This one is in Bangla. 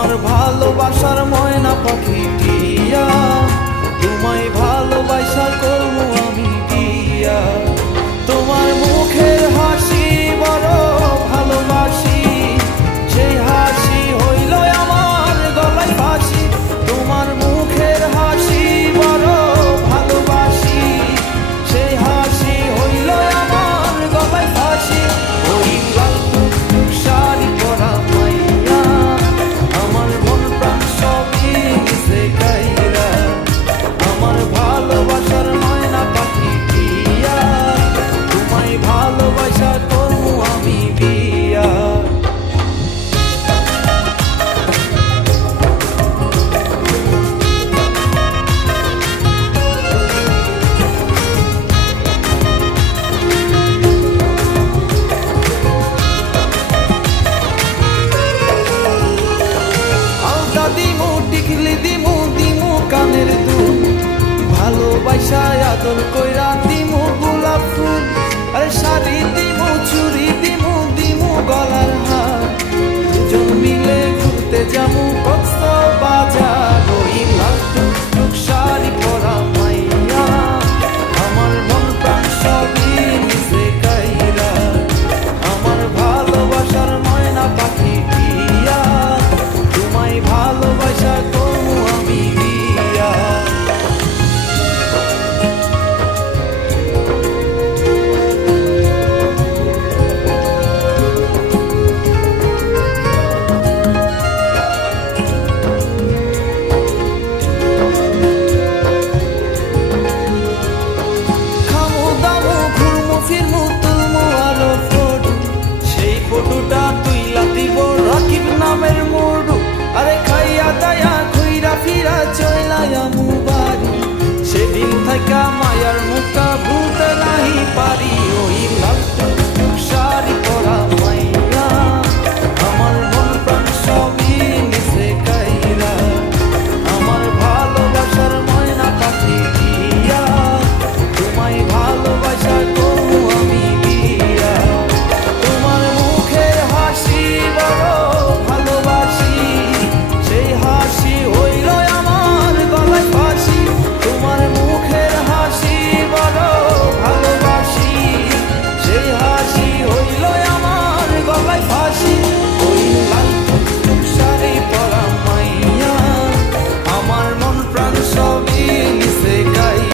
আমার ভালোবাসার ময়না পাখি টিয়া, তোমায় ভালোবাসা করবো আমি বিয়া। তোমার মুখের হাসি বড় ভালোবাসি, সেই হাসি হইল আমার গলায় ফাঁসি। তোমার মুখের হাসি বড় ভালোবাসি, সেই হাসি হইল আমার গলায় ফাঁসি। ওই লাল টুকটুক শাড়ি পরা মাইয়া, আমার মন প্রাণ সবই গেছে কাইরা। আমার ভালোবাসার ময়না পাখি টিয়া, তোমায় ভালোবাসা করবো আমি বিয়া। আলতা দিমু টিকলি দিমু দিমু কানের দুল, ভালোবাসা আদর কইরা দিমু গোলাপ ফুল। আরে শাড়ি দিমু চুড়ি দিমু দিমু গলার হার, দুজন মিলে ঘুরতে যামু কক্সবাজার। ওই লাল টুকটুক শাড়ি পরা মাইয়া, আমার মন প্রাণ সবই নিছে কাইরা। আমার ভালোবাসার ময়না পাখি টিয়া, তোমায় ভালোবাসা করবো আমি বিয়া। খামু দামু ঘুরমু ফিরমু তুলমু আরো ফটো, সেই ফটোটা তুইলা দিব রাকিব নামের মোড়ু। আরে খাইয়া দায়া ঘুইরা ফিরা চইলা আমু বাড়ি, সেদিন থাকা